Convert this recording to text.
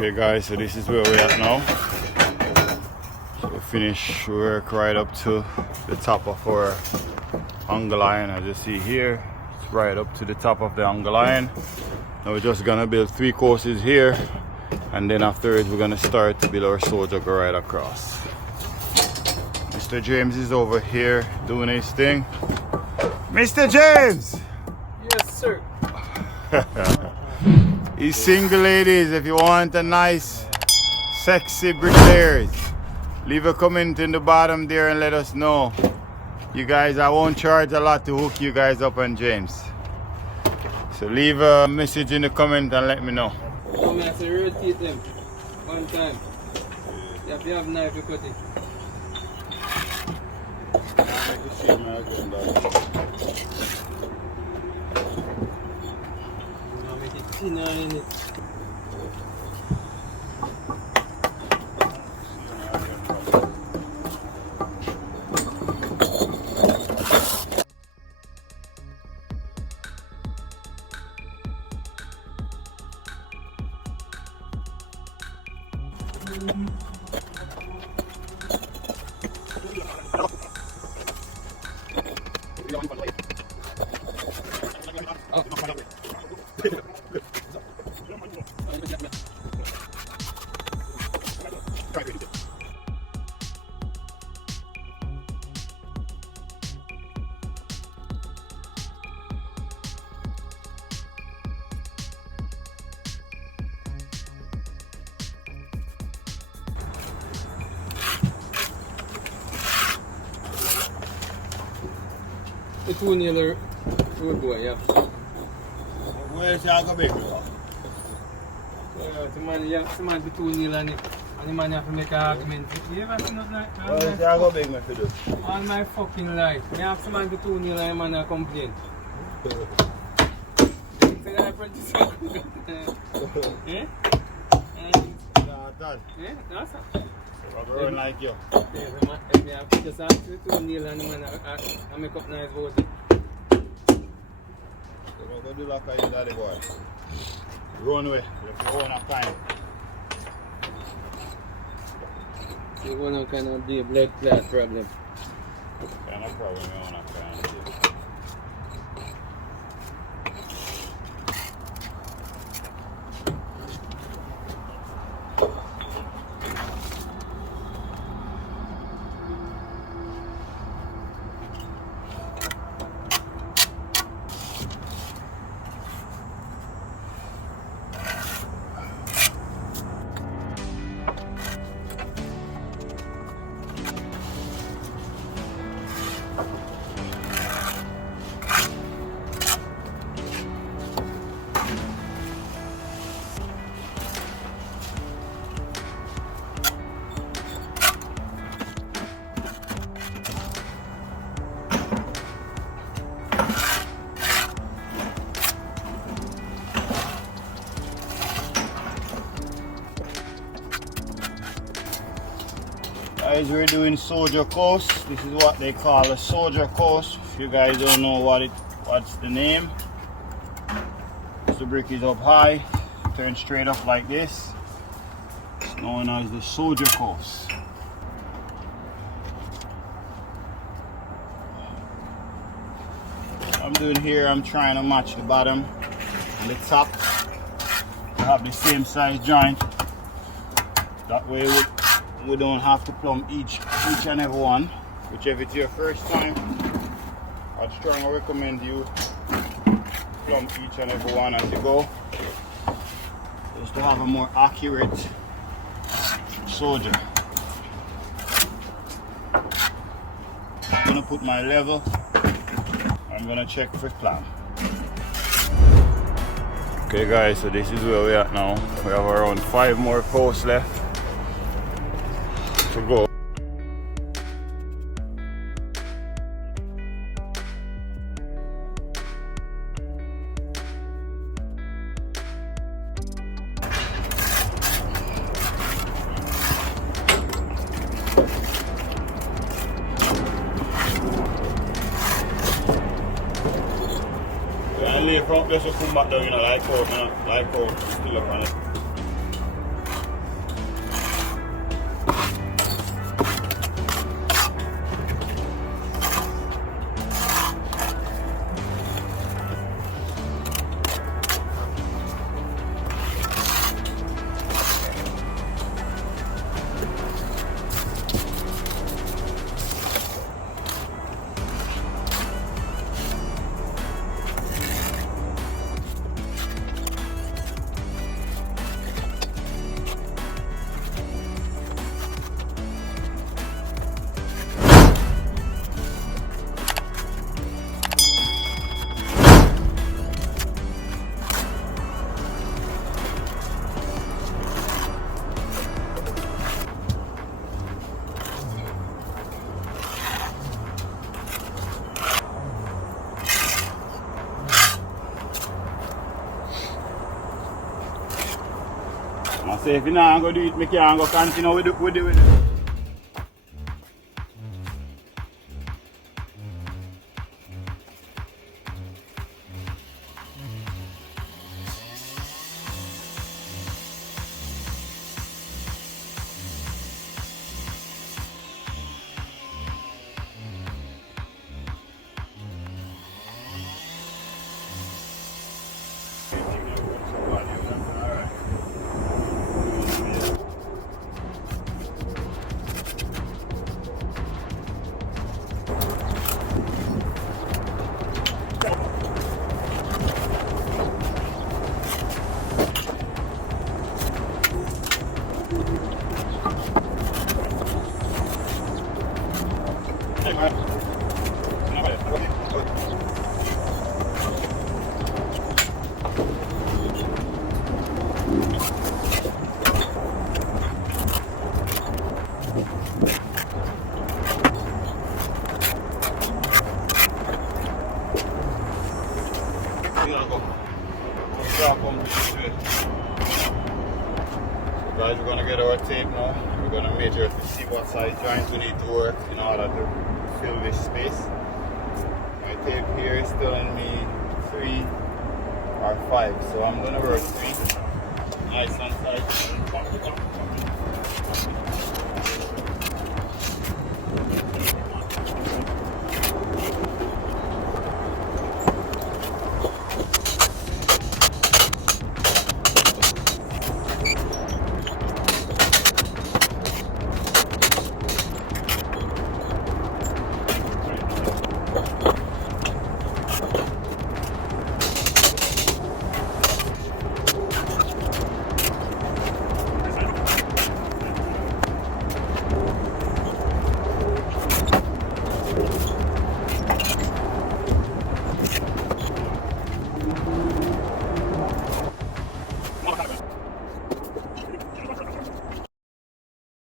Okay guys, so this is where we're at now. So we finish work right up to the top of our angle iron. As you see here, it's right up to the top of the angle iron. Now we're just gonna build 3 courses here, and then afterwards we're gonna start to build our soldier go right across. Mr. James is over here doing his thing. Mr. James! Yes, sir. He's single, ladies. If you want a nice, sexy bricklayers, leave a comment in the bottom there and let us know. You guys, I won't charge a lot to hook you guys up on James. So leave a message in the comment and let me know. So I have to rotate them one time. You have to have a knife to cut it. Make it thinner in it. The 2-nailer road boy, yeah. Where's your go big? The man the 2-nail on it. And the man have to make an argument. You ever seen nothing like that? Where's your go big, man, to do? All my fucking life. I have some man the 2-nail and the man a complain. Say that apprentice. Eh? Nah, done. Eh? No, sir. I'm growing like you. Yeah, the man, if me have just ask the 2-nail and the man I make up nice about it. So we're going to do like I did the boy. Run away, if you want time. So one kind of be a blood clot problem. Kind of problem you want to kind of do. Guys, we're doing soldier course. This is what they call a soldier course. If you guys don't know what's the name, the brick is up high, turn straight up like this. It's known as the soldier course. What I'm doing here, I'm trying to match the bottom and the top to have the same size joint. That way we don't have to plumb each and every one. Whichever it's your first time, I'd strongly recommend you plumb each and every one as you go, just to have a more accurate soldier. I'm gonna put my level. I'm gonna check for clamp. Okay guys, so this is where we're at now. We have around 5 more posts left to go. lay from place to come back down, like out, still up on it. I say if you not go do it, make you go continue with it. Guys, we're gonna get our tape now. We're gonna measure to see what size joints we need to work in order to fill this space. My tape here is telling me 3 or 5, so I'm gonna work 3. Nice and tight.